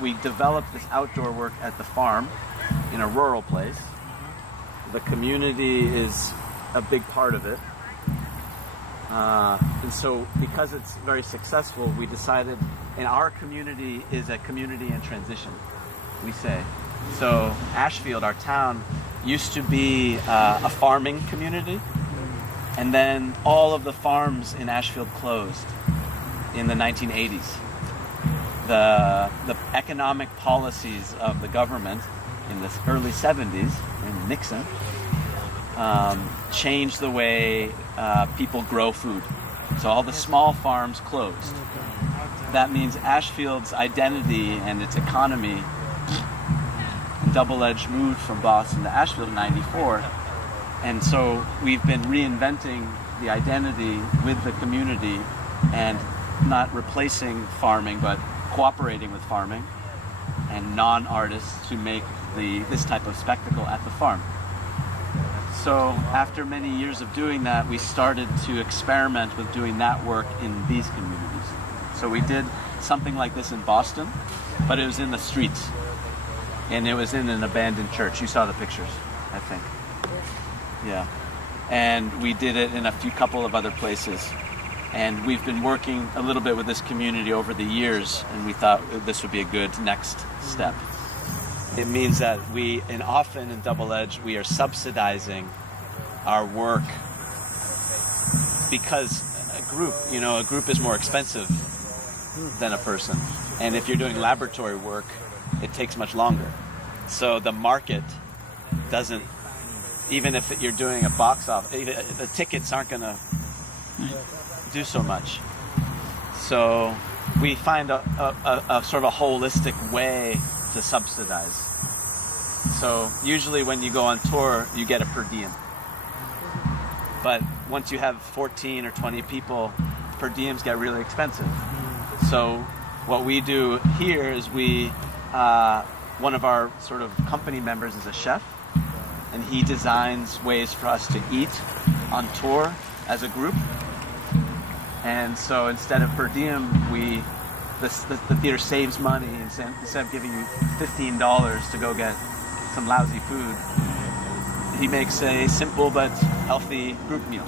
we developed this outdoor work at the farm in a rural place. The community is a big part of it. And so because it's very successful, we decided, and our community is a community in transition, we say. So Ashfield, our town, used to be a farming community, and then all of the farms in Ashfield closed in the 1980s. The economic policies of the government in the early 70s, in Nixon, changed the way people grow food. So all the small farms closed. That means Ashfield's identity and its economy. Double Edge moved from Boston to Ashfield in '94, and so we've been reinventing the identity with the community and not replacing farming, but cooperating with farming and non-artists to make this type of spectacle at the farm. So after many years of doing that, we started to experiment with doing that work in these communities. So we did something like this in Boston, but it was in the streets. And it was in an abandoned church. You saw the pictures, I think. Yeah. And we did it in a couple of other places. And we've been working a little bit with this community over the years, and we thought this would be a good next step. It means that often in Double Edge, we are subsidizing our work because a group is more expensive than a person. And if you're doing laboratory work, it takes much longer. So the market doesn't, even if you're doing a box office, the tickets aren't going to do so much. So we find a sort of a holistic way to subsidize. So usually when you go on tour, you get a per diem. But once you have 14 or 20 people, per diems get really expensive. So what we do here is one of our sort of company members is a chef, and he designs ways for us to eat on tour as a group. And so instead of per diem, the theater saves money. Instead of giving you $15 to go get some lousy food, he makes a simple but healthy group meal.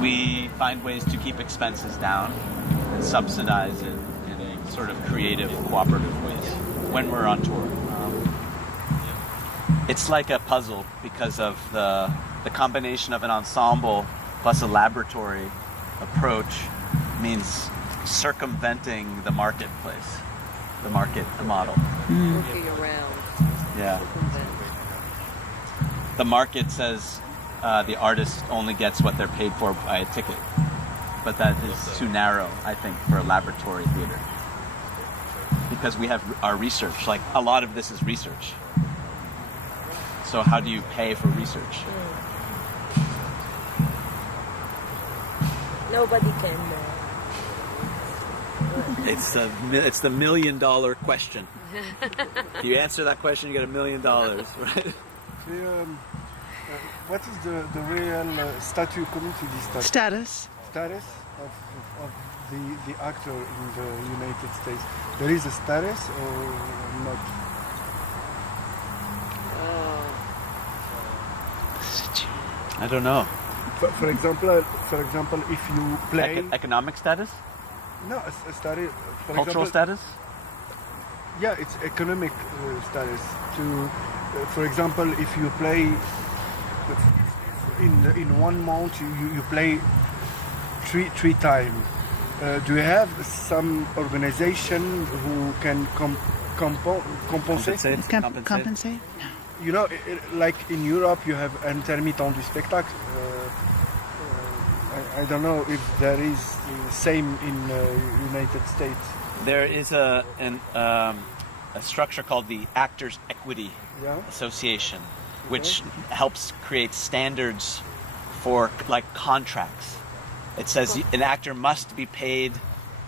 We find ways to keep expenses down and subsidize it in a sort of creative, cooperative ways when we're on tour. It's like a puzzle because of the combination of an ensemble plus a laboratory approach means circumventing the marketplace, the market model. Working around. Yeah. The market says the artist only gets what they're paid for by a ticket. But that is too narrow, I think, for a laboratory theater. Because we have our research, like a lot of this is research. So how do you pay for research? Nobody can. It's the $1 million question. If you answer that question, you get $1 million, right? What is the real statute community Status. status of the actor in the United States? There is a status or not? I don't know. For example, if you play Economic status? no a status, for Cultural example, status? yeah, it's economic status. For example, if you play in 1 month, you play three times. Do you have some organization who can compensate? Compensate? You know, like in Europe, you have intermittent du spectacle. I don't know if there is the same in United States. There is a structure called the Actors Equity Yeah. Association, which helps create standards for like contracts. It says an actor must be paid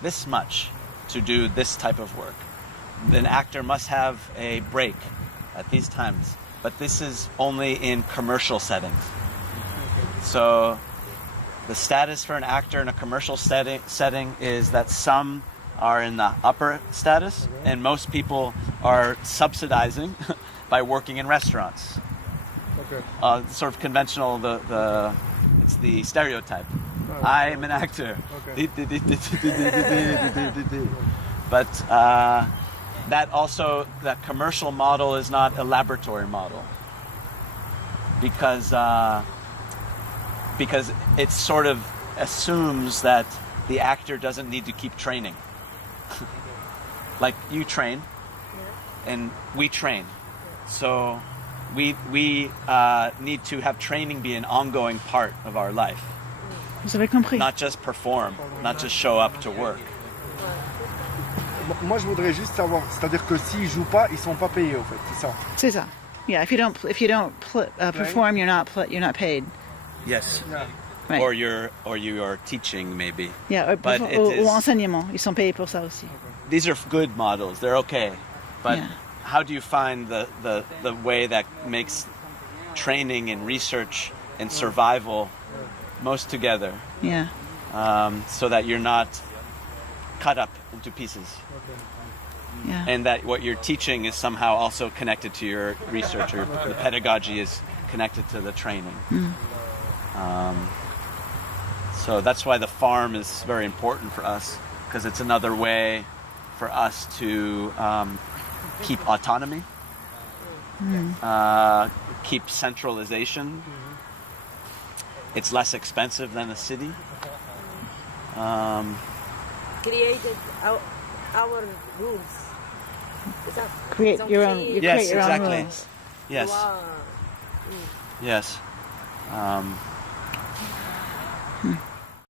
this much to do this type of work. An actor must have a break at these times, but this is only in commercial settings. So the status for an actor in a commercial setting is that some are in the upper status, and most people are subsidizing by working in restaurants. Okay. Sort of conventional. It's the stereotype. I'm an actor. Okay. But that commercial model is not a laboratory model, because it sort of assumes that the actor doesn't need to keep training. Like you train, and we train, so we need to have training be an ongoing part of our life. Vous avez compris? Not just perform, not just show up to work. Moi, je voudrais juste savoir, c'est-à-dire que s'ils jouent pas, ils sont pas payés, en fait, c'est ça. C'est ça. Yeah, if you don't perform, you're not paid. Yes. Yeah. Right. Or you are teaching maybe. Yeah, But it ou is- enseignement, ils sont payés pour ça aussi. These are good models. They're okay. But Yeah. how do you find the way that makes training and research and survival most together, Yeah. so that you're not cut up into pieces, Yeah. and that what you're teaching is somehow also connected to your research, or the pedagogy is connected to the training. So that's why the farm is very important for us, because it's another way for us to keep autonomy, keep centralization. It's less expensive than a city. Created our rules. Is that Create your own. Yes, create your exactly. own rules. Yes, Wow. yes.